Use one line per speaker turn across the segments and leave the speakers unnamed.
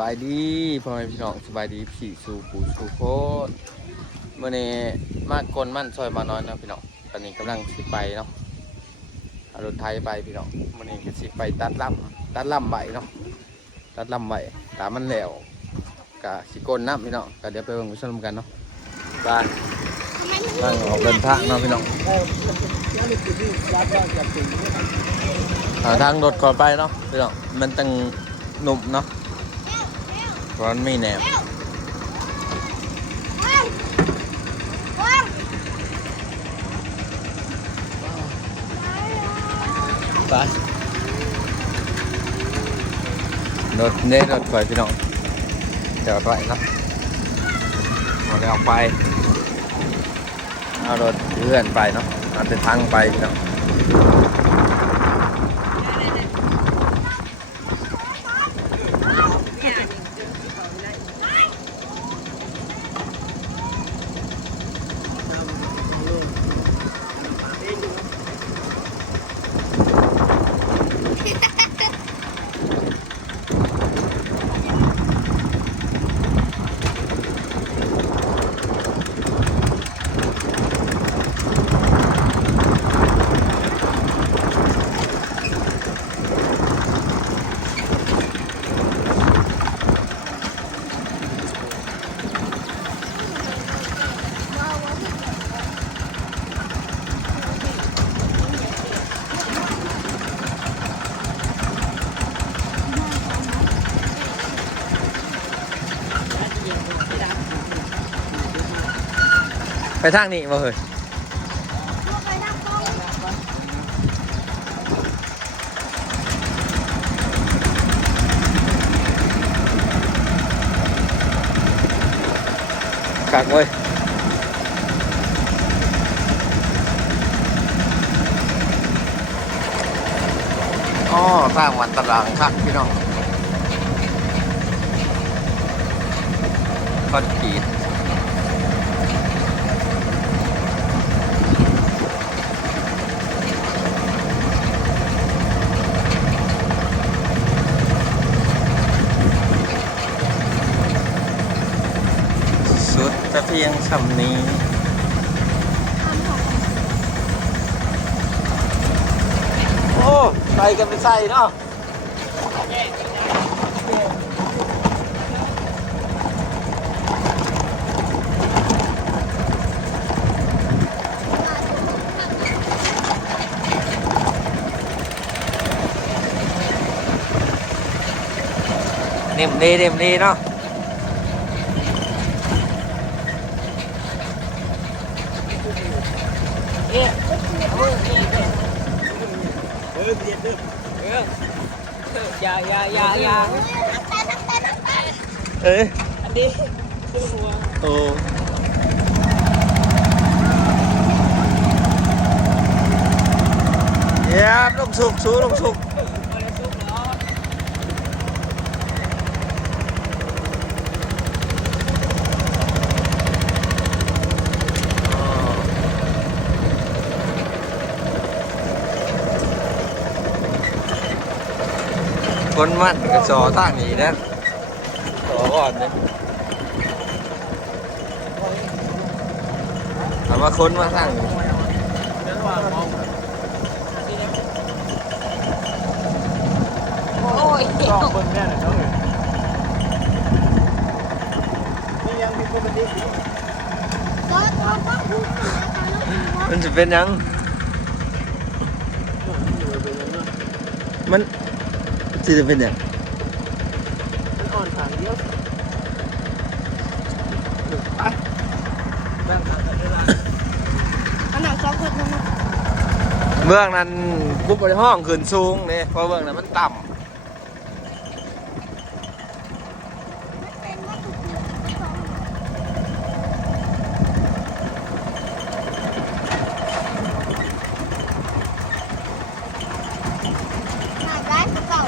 บายดีพ่อแม่พี่น้องสบายดีพี่สู่ปูสู่โคตรเมื่อนี้มากกลมั่นซอยมาน้อยนะพี่น้องตอนนี้กำลังสิไปเนาะเอารถไทยไปพี่น้องเมื่อนี้ก็สิไปตัดลำตัดลำใบเนาะตัดลำใบตามันแล้วกะสิกลน้ำพี่น้องก็เดี๋ยวไปเบิ่งไปชมกันเนาะไปนั่งออกเดินทางเนาะพี่น้องทางรถก่อนไปเนาะพี่น้องมันตั้งหนุ่มเนาะ ร้อนไม่แนวไปรถเน้รถไฟพี่น้องจอดไว้เนาะเอาเลยออกไปเอารถเลื่อนไปเนาะเอาเป็นทางไปพี่น้อง ไปทางนี้มาเฮ้ยกักเว้ยอ๋อสร้างวันตารางคักพี่น้องคอนกรีด แต่เพียงสำนี้ โอ้ใส่กันไปใส่เนาะเต็มดีเต็มดีเนาะ
อย่าอย่าอย่าอย่า
เอ้ย
อันนี้ดูหัว
โอ้เยี่ยมลงสุกสู้ลงสุก
มันซุกเนาะ
คนมันก็สอทางนี้นะสอก่อนเลยถามว่าคนมาทางนี้
เดี๋ยวว่ามองโอ้ย
ก็คนแน่เลยเนาะนี่ยังมีคนมาดี
มันจะเป็นหยัง มัน จะเป็นหยัง
มันอ่อนทางเดียวไปแบ่งทางกันได้ละ
อันไหนซอฟต์มัน
เบื้องนั้นกุบบริห้องขึ้นสูงเนี่ยเพราะเบื้องนั้นมันต่
เป็นวัตถุดิบของหาได้เก่า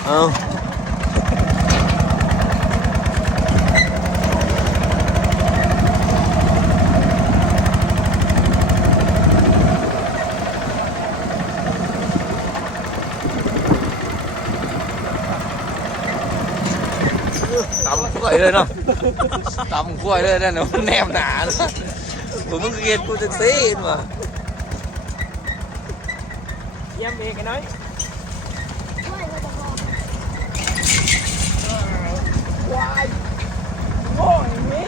ำ
เอา เลยเนาะตำกล้วยเลยนั่นน่ะมันแนมหนาเนาะผมมึงเกลียดกูจะซีนว่ะ
เยี่ยมเองกันน้อย
ด้วยว่าจะพอ
โอ้ยนี่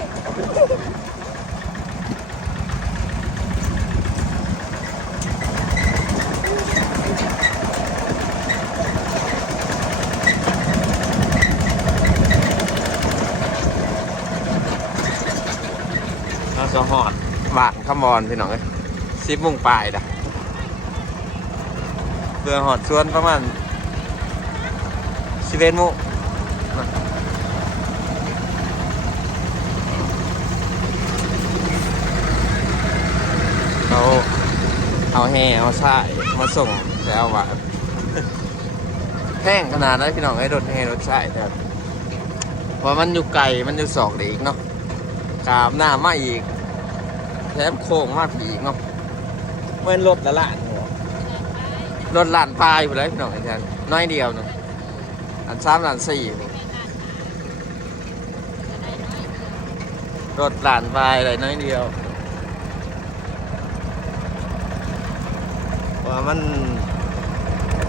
เรา จะหอดบานขมอนพี่น้องเอ้ยสิบโมงปลายดะเพื่อหอดสวนประมาณสิบเอ็ดโมงเราเอาแห่เอาสายมาส่งแล้วว่าแพงขนาดนั้นพี่น้องไอ้รถแห่รถสายแต่เพราะมันอยู่ไกลมันอยู่สอกเด็กเนาะกราบหน้ามาอีก แถมโค้งมาผีอีกเนาะเมื่อรถละล้านหัวรถล้านปลายไปเลยพี่น้องแทนน้อยเดียวหนึงอันสามล้านสี่รถลานปลายเลยน้อยเดียวว่ามัน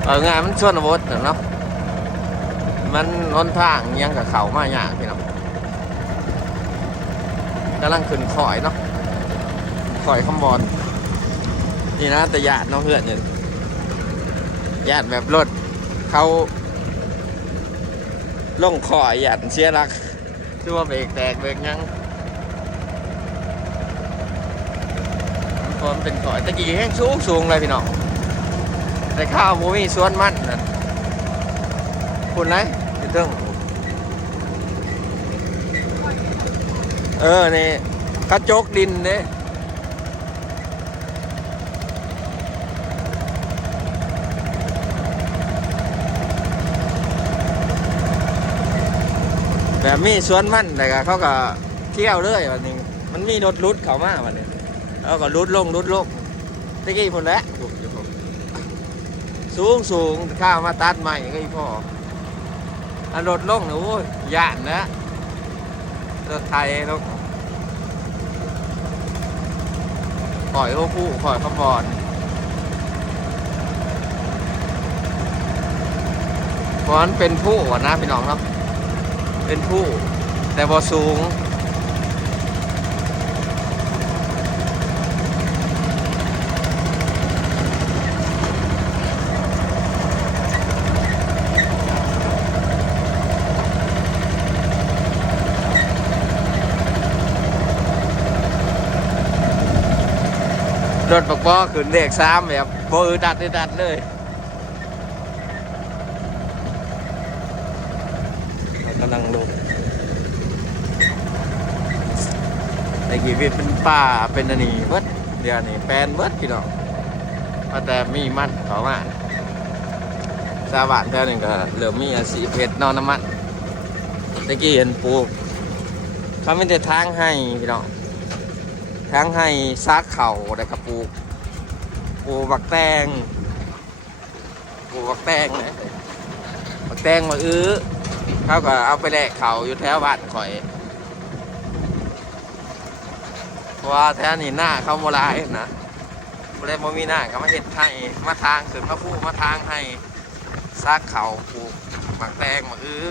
เอองานมันชวนบทเนาะมันหนทางยังกับเขามาอย่ากพี่น้องกำลังขึ้นขอยเนาะ ขอยขมบอลนี่นะแต่ญาติน้องเพื่อนเนี่ยญาติแบบรถเขาลงขอยญาติเสียหลักคือว่าเบรกแตกเบรกยังมันเป็นขอยตะกี้แห้งสูงสูงเลยพี่น้องแต่ข้าวหมูมีสวนมันนั่นคุณไรพี่เติ้งเออนี่กระจกดินเนี่ย แบบมีสวนมันแต่ก็เขาก็เที่ยวเลยวันนี้มันมีรถรุดเขามาวันนี้แล้วก็รุดลงรุดลงตะกี้คนแหละสูงสูงข้าวมาตัดใหม่ก็อีพ่ออันรถลงนะโอ้ยย่านนะรถไทยรถปล่อยโอ้ผู้ปล่อยขบอนเพราะมันเป็นผู้นะพี่น้องครับ เป็นผู้ แต่บอสูง รถบักบอขึ้นเลขสามแบบโบอือดัดอือดัดเลยเรากำลังลง ในกีวิตเป็นป่าเป็นอันนี้เบิดเดี๋ยวนี้แปลนเบิดพี่น้องมาแต่มีมันเขามาชาวบ้านแถวนี้ก็เริ่มมีอาชีพเพชรนอนน้ำมันตะกี้เห็นปูเขาไม่ได้ทางให้พี่น้องทั้งให้ซักเข่าได้ครับปลูกปลูกบักแตงปลูกบักแตงนะบักแตงมาอื้อเขาก็เอาไปแลกเข่าอยู่แถวบ้านข่อยเพ ราะว่าแถวนี้หน้าเขาโมลายนะบ่ได้บ่มีหน้าก็มาเฮ็ดให้มาทางขึ้นมาพูมาทางให้ซักเขาปลูกบักแตงมาอื้อ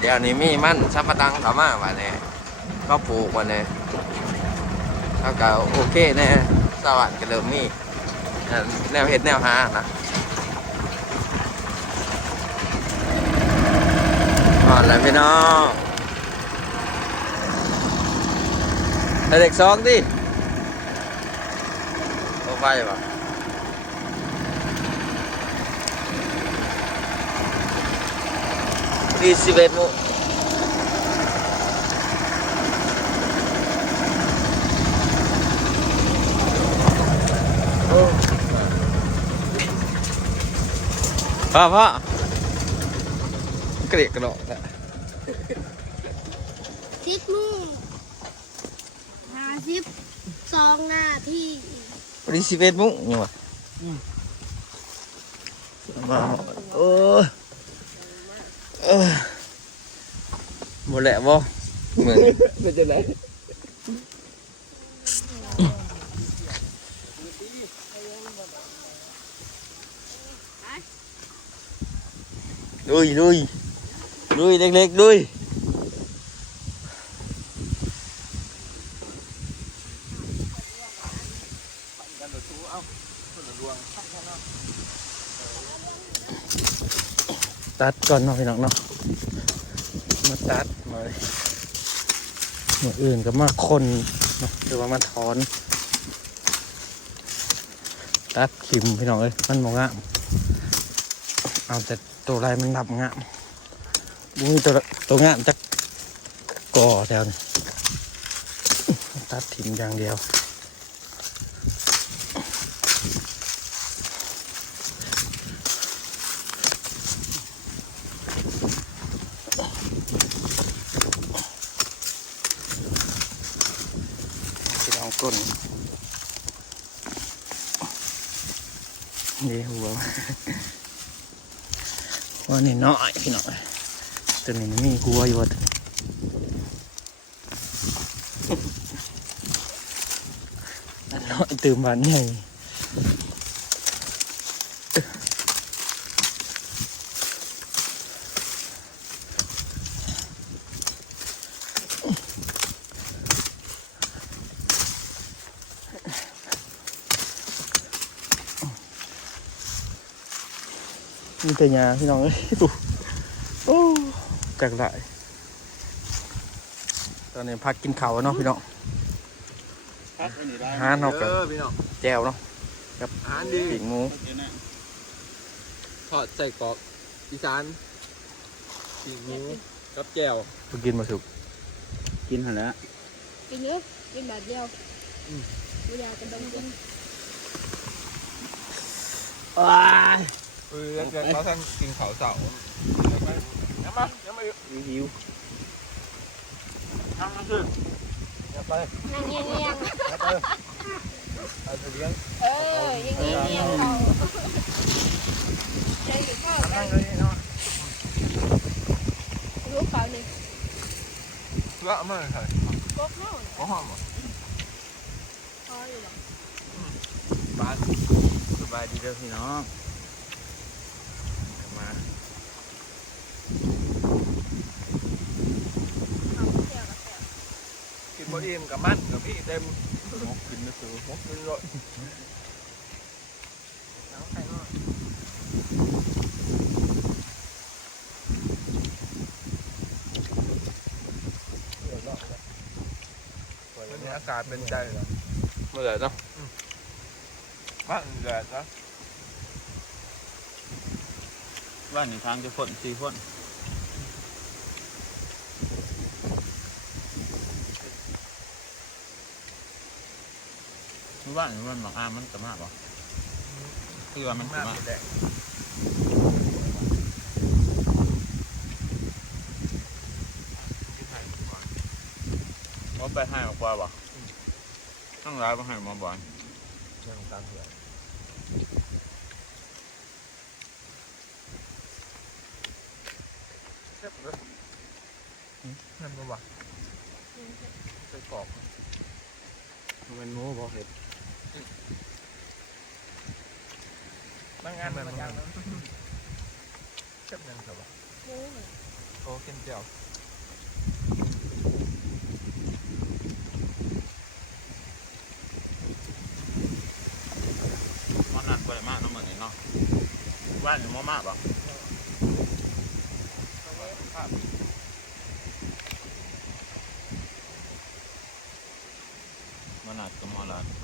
เดี๋ยวนี้มีมันชับปะตังเขามาวันนี้ก็ปลูกวันนี้เขาก็โอเคแน่สวัสดิ์ก็เริ่มมีอ่แนวเห็ดแนวหานะ อ่อนแล้วพี่น้องให้เด็กสองดิโอ้ไปปะดีสิเอ็ดมงพ่อพ่อ กระเดียกกระโดดอะ
ทิศมุ่งห้าสิบสองนาที
วันนี้สิบเอ็ดโมุ้งยังวะมาโอ้เออหมดแหละบ่เหมือน
เป็นจะไหน
ลุยลุย ลุยเล็กๆลุยตัดก่อนเนาะพี่น้องเนาะมาตัดมาเลยเมื่ออื่นก็มาคนเนาะหรือว่ามาถอน ตัดขิมพี่น้องเอ้ยมันมองอะเอาแต่ตัวลายมันดับงาม บุ้ยตัวละตัวงามจักก่อแถวนี้ตั ตัวนี้มันมีหัวอยู่ตัวอันน้อยตื่นมบานใหญ่มีแต่ยาพี่น้องเอ้ยดูโอ้ กักหลายตอนนี้พักกินข้าวเนาะพี่น้อง
พักอันนี้ได้
หาเนาะกับ
เออพี่น้อง
แจ่วเนาะ
อาหารดี
ปีกหมู
ทอดใส่กรอกอีสานปีกหมูกับแจ่ว
เพิ่งกินมาสุก
กินหันแล้ว
กินเยอะกินแบบเดียวไม่อยากจะดมกิน
ว้าย
เออเกิดเขาท่านกินเขาเสายังมา ยังมา
หิว
ทำนั่นคือ
อย่าไป
นั่งเงียบเงียบ
อย่าไปเอาไปเลี้ยง
เออยังเงียบเงียบเขาใจหรือข้าว
นั่งเลยเนาะ
รู้เขาหนึ่ง
เพื่อเอามาเลย
ก็เข้า
ก็ห้อม
พออยู่หรอ
บ้าน
สบายดีเด้อพี่น้องมา
เอาเที่ยวกับแถว
กิน บะอิ่มกับมันกับพี่เต็ม
มกขึ้นนะสู
มกขึ้นรถน้ำไข่นอกวันนี้อากาศเป็นใจเหรอ
เมื่อไหร่เนาะ
บ้านแดดนะ
บ้านหนึ่งทางจะคนสี่คน
ไม่ว่ามันบางอามันกระมากป่ะคือว่ามันก
มา
ระ
ก
มาก
แดด
เพราะไปให้มากกว่าป่ะตั้งร้ายมาให้มาบ่อย
ยังตามเหือเจ็บเลยนั่นบ่วะใส่กรอก
มันหมูบอกเห็ด
นั่งงานมันยังเจ็บยังครับวะ
หมูเหรอ
โอ้กินเจียว
มันนักไปมากน้ำเหมือนนี่เนาะว่าอย่างมากป่ะมันหนักกับมอลาด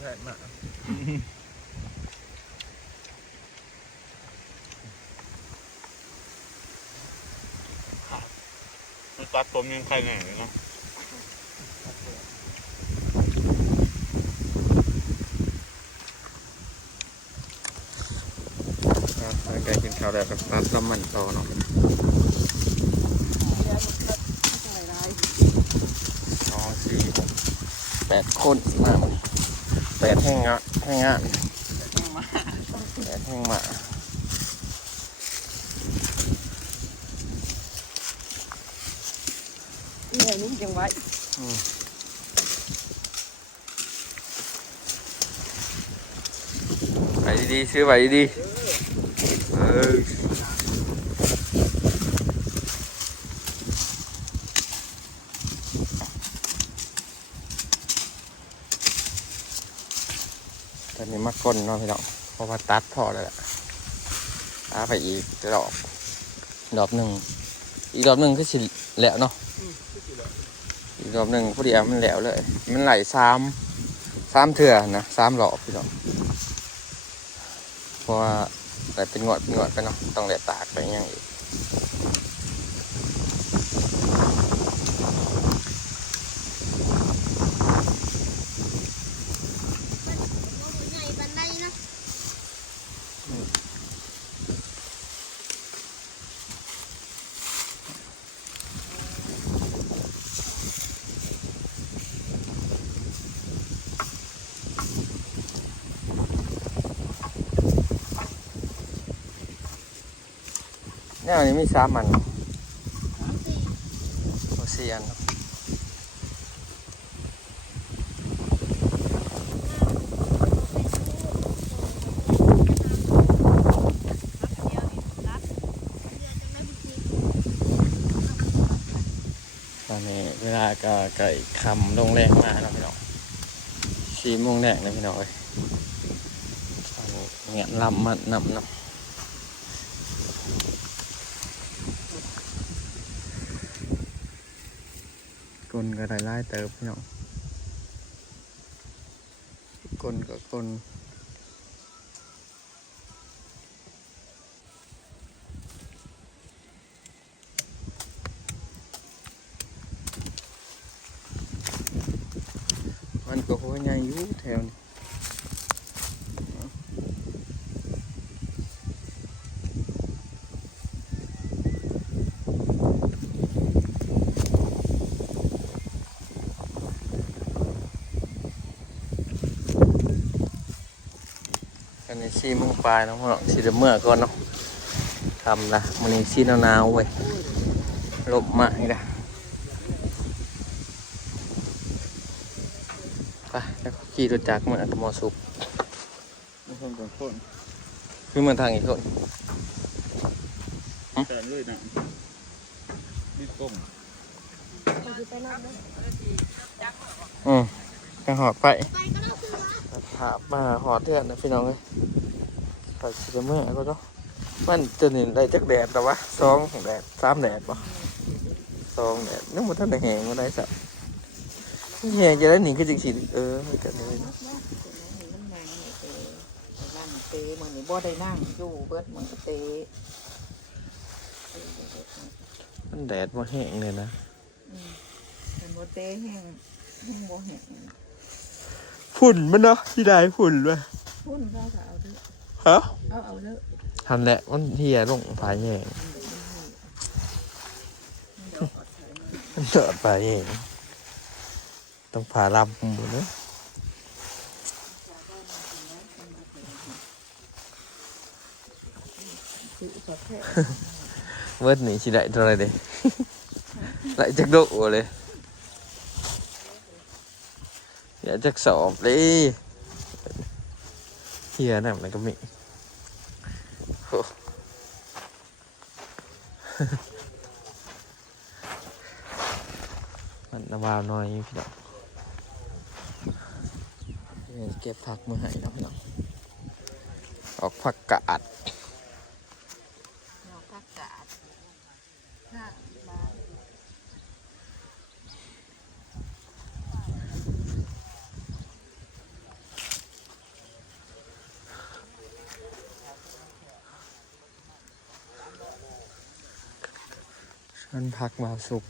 ส่งตัวแทนมา
มันตัดต้มยังใครแน่เลยเนาะ
ครับหลังจากกินข้าวแล้วก็ตัดน้ำมันต่อเนาะสองสี่หกแปดคนมามัน แปดแห้งงานแห้งงานห้งหมา
เนี่ยนี่ยังไว้
ไปดีๆซื้อไปดีๆเออ อนนี้มาก้นเนาะพี่น้องเพราะว่าตัดพอแล้วแหละอาไปอีกรอบรอบหนึ่งอีกรอบหนึ่งก็สิแหล้วเนาะอีกรอบหนึ่งพอดีมันแหล้วเลย มันไหลซ้ำซ้ำเถื่อนะซ้ำหลอบพี่น้องเพราะว่าแต่เป็นงวดเป็นงวดไปเนาะต้องแดดตากไปอย่างอีก
ใหญ่บันไดนะ
เนี่ยอันนี้มีสามอันเนาะ
สามสี่
โอเซียนเนาะ
เรือจะไม่บุก
ตอนนี้เวลาก็ไก่คำลงแรงมากนะพี่น้องสี่โมงแรกนะพี่น้องเอ้ยตอนนี้เงี้ยลำมันนำนาะกลนก็ได้ไล่เติบพี่น้องกลก็กลมันก็หัวใหญ่อยู่แถวนี้อันนี้ ซีโมงปลายเนาะพ่อสีเดเมื่อก่อนเนาะทำละมันนี้ซีหนาวๆเว้ยลบมาอีกละไปแล้วก็ขี่รถจักรมาอัตโมสุก
ไม่คนกับคน
คือมันทางอีกคน
แต่เลยนะนี่ก้ม
อืมกันหอดไป
ไปก็ได้คือว่า
หามาหอดเทือนนะพี่น้องเลย ไปสิเดเมื่อก็เนาะมันจะนี่ได้จักแดดแต่ว่าสองแดดสามแดดป่ะสองแดดนึกว่าท่านได้แหงมาได้สักแหงจะได้หนีก็จริงสิเออไม่กันเลยเนาะ
มันนั่งเตะนั่งเตะมันนี่บ่ได้นั่งอยู่เบิดมันเตะ
มันแดดมาแห้งเลยนะ
มันบ่เตะแห้งแห้งบ่แห้ง
ฝุ่นมันเนาะที่ได้ฝุ่นเลย
พุ่นเขาก็เอาเด้อ
ฮะ
เอาเอาเด้อ
ทำแหละมันเฮียลงผายแหงมันเจอดผายแหงต้องผ่าลำหมดเนาะ
คือสอดแท้
เวิร์ดนี่สิได้ตัวอะไรเด้ได้จักโดเลย อย่าจักสอบเลย เฮียนั่นมันก็มีโอ้มันน้ำวาวน้อยพี่น้องเดี๋ยวเก็บผักมือให้เนาะพี่น้องออกผักกาด
ดอกผักกาดห้าบาท
พักมาสุก